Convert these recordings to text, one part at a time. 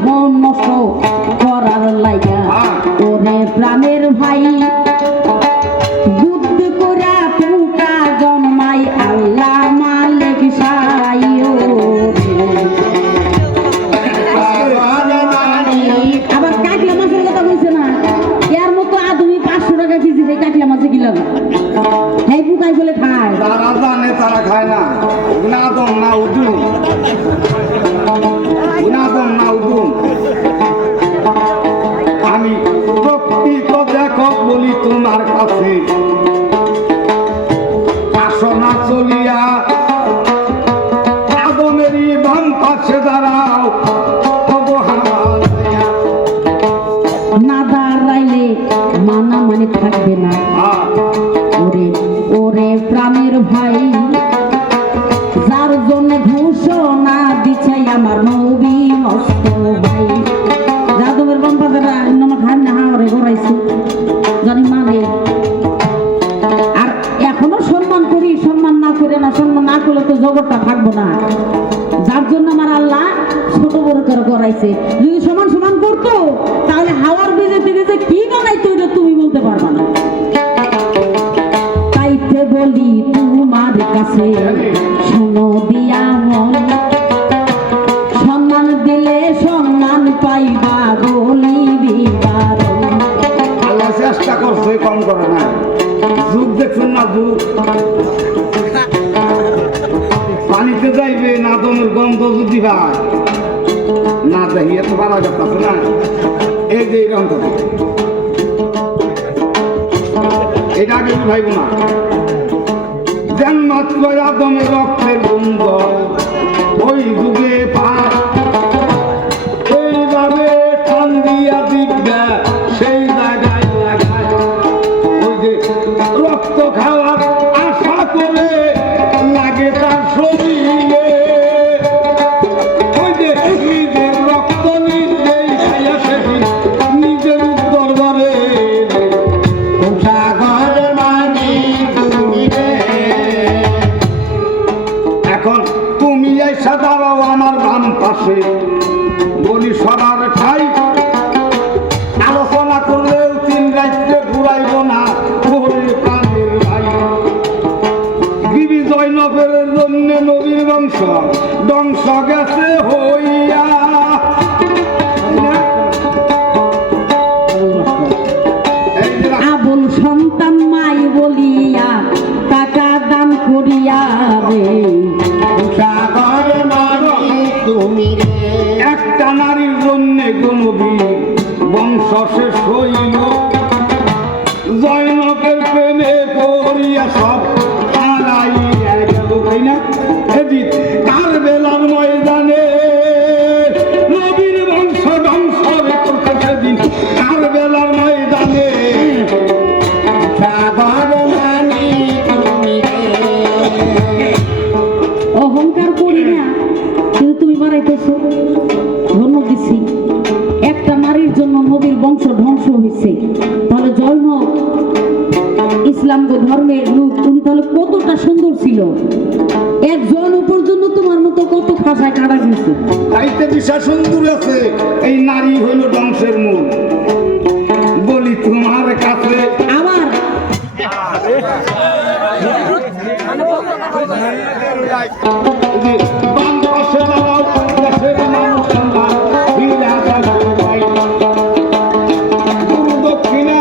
দেহ নষ্ট করার লাইগা ওরে প্রাণের ভাই বুদ্ধি করা পুকা জন্মাই আল্লাহ মালিক সাই আবার কাকলা মাছের কথা বলছে না এর মতো আধুনিক 500 টাকা কেজি দিয়ে কাকলা মাছে কিলাম এই পুকাই বলে খায় তারা জানে তারা খায় না না দম না উঠুন আমি প্রকৃত লেখক বলি তোমার কাছে আসনা চলিয়া আদমেরই বাম পাশে দাঁড়াও না দাঁড়াইলে মানা মানে থাকবে না ওরে ওরে প্রাণের ভাই যার জন্য ঘোষণা দিচ্ছে আমার নবী মস্ত ভাই যাদবের বম্পাদারা নামা খান না হাওরে ঘোরাইছি জানি মানে আর এখনো সম্মান করি সম্মান না করে না সম্মান না করলে তো জগৎটা থাকবো না যার জন্য আমার আল্লাহ ছোট বড় করে করাইছে যদি সমান সমান করতো তাহলে হাওয়ার বেজে থেকে যে কি বানাইতো এটা তুমি বলতে পারবা না তাইতে বলি তোমার কাছে শোনো দিয়া মন সম্মান দিলে সম্মান পাইবা বলিবি কারণ আল্লাহ চেষ্টা করছে কম করে না যুগ দেখছেন না যুগ পানিতে যাইবে না দমের গন্ধ যদি ভাই না দেখিয়ে তো বাড়া যাচ্ছে না এই যে গন্ধ এটা আগে উঠাইব না যেন মাত্র আদমের রক্তের গন্ধ ওই যুগে পাক এইভাবে টান দিয়া দিকটা সেই জায়গায় লাগায় ওই যে রক্ত খাওয়ার আশা করে লাগে তার শরীরে ওই যে নিজের রক্ত নিজেই খাইয়া সেটি নিজের দরবারে এখন তুমি এসে দাঁড়াও আমার বাম পাশে বলি সবার ঠাই আলোচনা করলেও 3 রাত্রে ঘুরাইব না ওরে প্রাণের ভাই বিবি জয়নবের জন্য নবীর বংশ ধ্বংস গেছে হইয়া আবুল সন্তান মাই বলিয়া টাকা দান করিয়া রে একটা নারীর জন্য গনবী বংশ শেষ হইল জয়নকের প্রেমে করিয়া সব হারাইয়া গেল তাই না এদিক কার বেলার ময়দানে নবীর বংশ ধ্বংস করতে সেদিন কার বেলার ময়দানে অহংকার করি না কিন্তু তুমি বাড়াইতেছো ধন্য দিছি একটা নারীর জন্য নবীর বংশ ধ্বংস হয়েছে তাহলে জৈন ইসলাম ধর্মের লোক উনি তাহলে কতটা সুন্দর ছিল এক জৈন পর্যন্ত তোমার মতো কত খাসায় কাটা গেছে তাইতে বিশ্বাস সুন্দর আছে এই নারী হইল ধ্বংসের মূল বলি তোমার কাছে আবার বাম পাশে দাঁড়াও দেশের মানুষ গুরু দক্ষিণা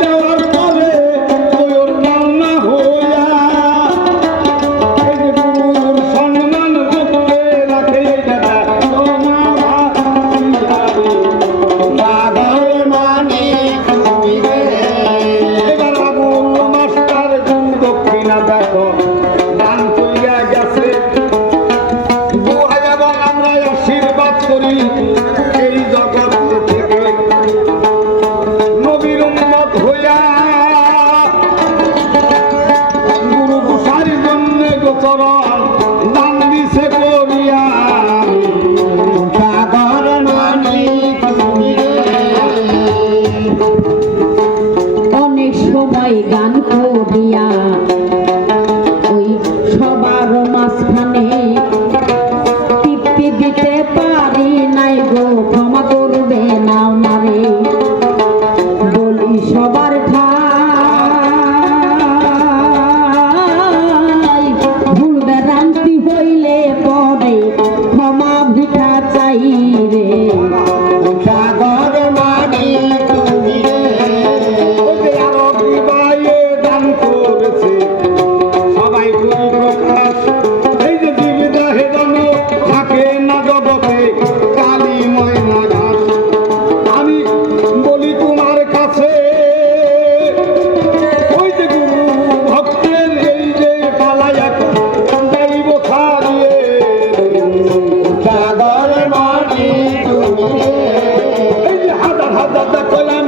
দেওয়ার পরে তোর রান্না হইয়া এই যে গুরুর সম্মান করতে রাখে দাদা এবার আবুল মাস্টার গুরু দক্ষিণা দেখো দান করিয়া গেছে এবং আমরা আশীর্বাদ করি এই জগৎ থেকে নবীর উম্মত হইয়া গুরু গোসাইর জন্য গোচরণ দান দিছে করিয়া অনেক সময় গান করিয়া ওই সবার মাঝখানে তৃপ্তি দিতে পারি নাই গো ক্ষমা করবে না আমারে বলি সবার ঠাই ভুল বেদান্তি হইলে পরে ক্ষমা ভিক্ষা চাই রে সাগর মানি তুমি রে ওই যে আরো বিবাহে দান করেছে সবাই করি প্রকাশ এই যে জীবিদাহে দান থাকে না জগতে কালী ময়না ঘাস আমি বলি তোমার কাছে ওই যে গুরু ভক্তের এই যে পালায়া যাইব ছাড়িয়ে সাগর মানি তুমি রে এই যে হাজার হাজার দেখলাম